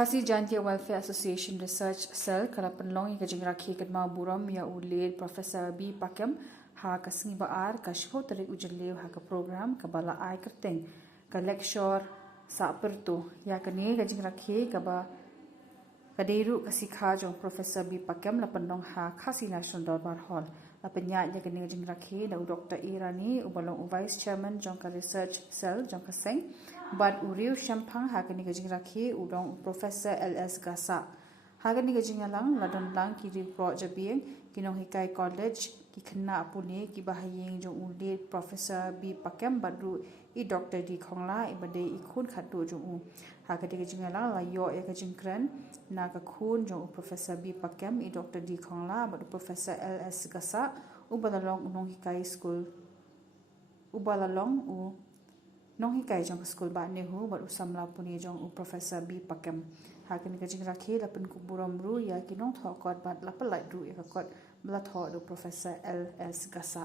Khasi Jantia Welfare Association Research Cell kala Pynlong ka jingraki Kynmaw Burom ya ulid Prof.B.Pakem ha kasngi baar ka shho tarik ujalew ha ka program ka bala ai kerteng ka Lekshor Sahpyrto ya kani ka jingraki ka ba kadeiru kasikha Jong Prof.B.Pakem la Pynlong ha khasi National Darbar Hall la penyat ya kani ka jingraki da Dr. Irani ubalong Vice Chairman Jong ka Research Cell Jong ka seng But uriu shampang hakani gajing rakhi udong Professor LS Gasa hakani gajing alang ladon lang ki report jabieng kinong hikai college ki khna apune ki bahayeng jong uli Professor B.Pakem badru I Dr. D Khongla ibade I khun khatu jong u hakani gajing alang la yo ya gajing kran na ka khun jong Professor B.Pakem I Dr. D Khongla badu Professor LS Gasa ubalalong unong hikai school ubalalong u Nong hikai jong school ba nehu bat usamla puni jong Professor B.Pakem hakani ka jing rakhi lapun ku Burom ru ya kinong thokot bat lapalai ru ya kot bla tho do Professor LS Gasa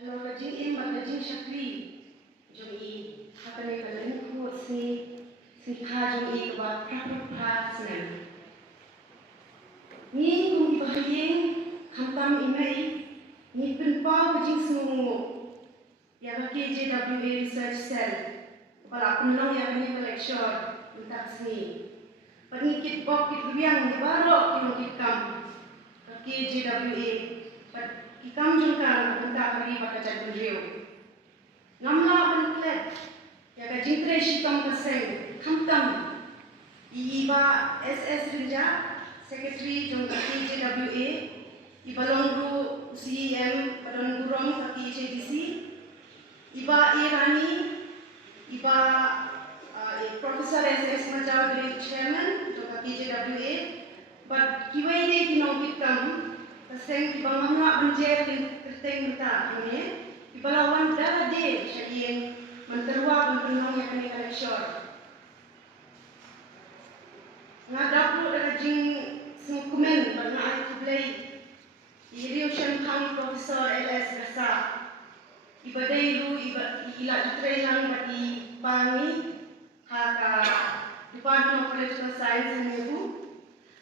Hello ka jing in ba ka jing shakri jong I hakani ka jing ku si kha jong I ba pra snen ni kum ba yeng khamtam imai ni pun pa ka jing smu yang KJWA Research Cell kepala Pynlong yang ini Lekshor untuk sini penikit bok kit biang di baro kinukit kam KJWA kikam jungkan untuk hari pada jadul rio ngamla penklet yang kajing treshi tom kaseng kamtam iba SS Rinja Secretary jung KJWA ibalong ru CEM padon Burom kaki HDC Iba Irani, Iba Professor SS Major Grade Chairman, Dr. KJWA, but KJWA Pinong Paseng Iba Mamla Banjer Kerteng Minta ini, Iba lawan darah day Syaiin menterwa Pynlong yang kini Lekshor. Ngadaplu ada jing semukumen pada ayat play. Iriu Shampang Professor LS Gasa. Ibadai lu ila itrelang bagi pangi haka Department of Political Science and Nebu.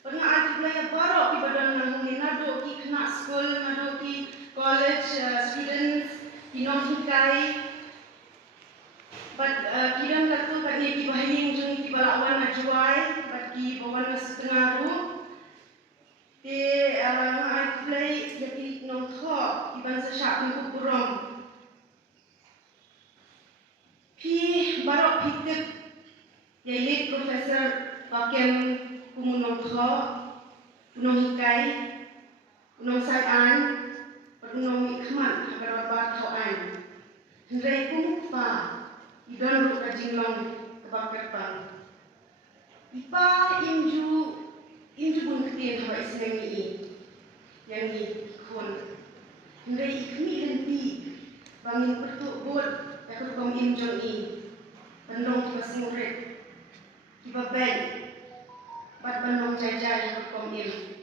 Pernah ada playa baru ibadan nang nado ki kena school nado ki college students kinong hikai. But kidang katu kani ki bahing jung ki balawan najuai bagi bawan setengah ru. Te ada play jadi nong tho iban Sahpyrto Burom. Barok hidup yaitu Profesor Pakem kumunong tho, kunong hikai, kunong sayan, kunong ikman agar obat thoan. Hendrai kung pa idon ru kajing long tebak-tebak. Ipa inju bun ketien hawa isneng ni yang ni kun. Hendrai ikmi henti bangin pertuk bot yakut kong injong I. Pynlong kiba singurek, kiba ben, bat Pynlong jajah yang berkomil.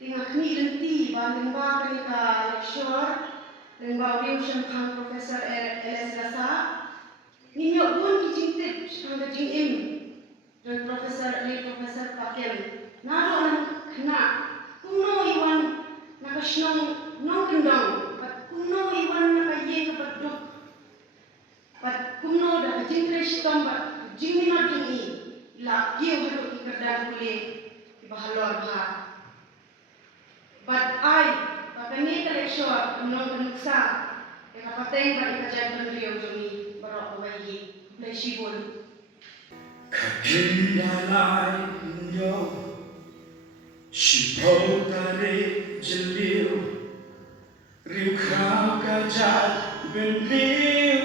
Tengah kini lenti, lengba kenika Lekshor, lengba uriu shampang Professor LS Gasa, ninyok pun kicintip, syang kajing im, dan Professor Pakem. Naro nang kena, kuno iwan nakasnong nong kendong, bat kuno iwan nakayeng kepaduk. Pat kuno dah jing treshi tomba jing minat jing I la kiu hadu ikerdan kulit di bahalor ha. But I pakani Lekshor Pynlong penuksa yang kapateng pada kajian beliau jing I barok bayi bleshibul. Kagindalay nyo Sipaw tari jeliw Riw kraw kajat benliw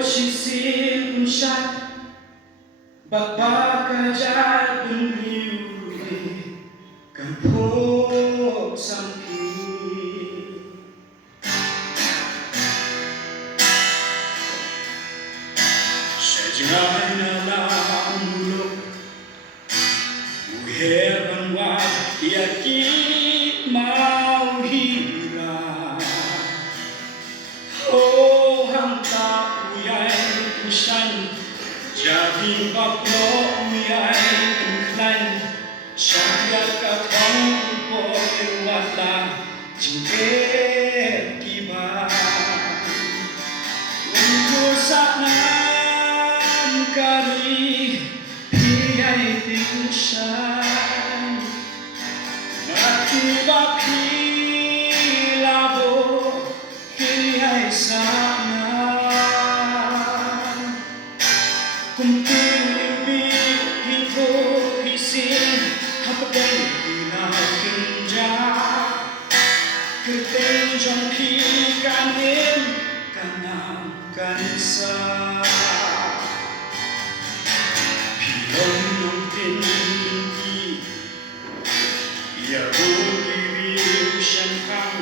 Sisin syat Bapa kajar penliuri Kampung sampi Sajai nalam muluk Uher banwat Kynmaw Jingke kiba Untuk sanam kari Hiyai tingsan Mati bapi labo Hiyai sana Kumpil libi hipo hisin Hapaday dinau kinja Kerteng jong pi kan em kanam kansa Pylong nong tin pi Ya budi biu shan kang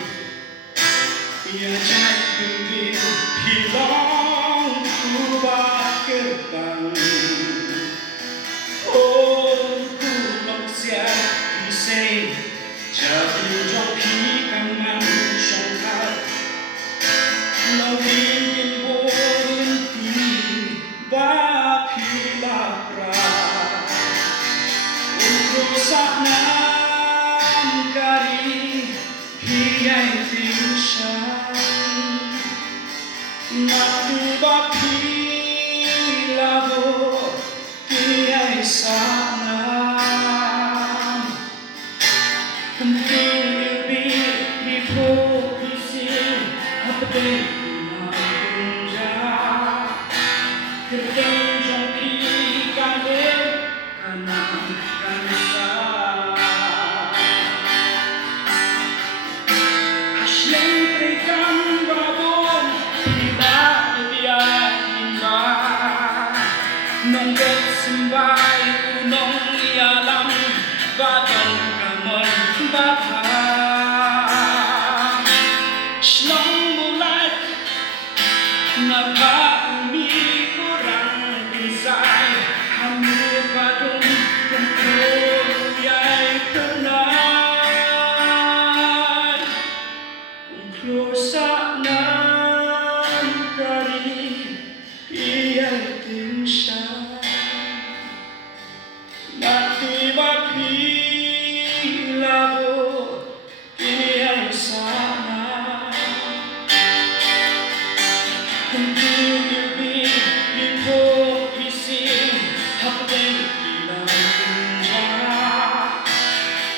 Ya jai biu Pylong kuba kerbang Oh kulong siap isay Jadi jong pi kangan syangkat Lau ingin berhenti Bapi lapra Untuk sanam kari Hiyai tingsan Mati bapi labo Hiyai sanam Kumpul libi hipo hisin Hapaday dinau kinja Kerteng jong pi kan em kanam kansa Asyeng perikan babon Tiba biar imba Nong bersembai unong ialam Badan kamon bapa Shlong mulai Napa umi kurang insai Hamil badung kumpul yai kenai Kumpul saknam kari Iyai tingsan Mati bapi labo Iyai sana Kumpul libi hipo hisin Hapaday dinau kinja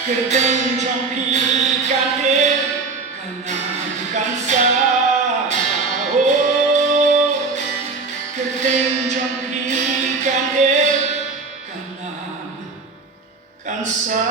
Kerteng jong pi kan em kanam kansa Oh Kerteng jong pi kan em kanam kansa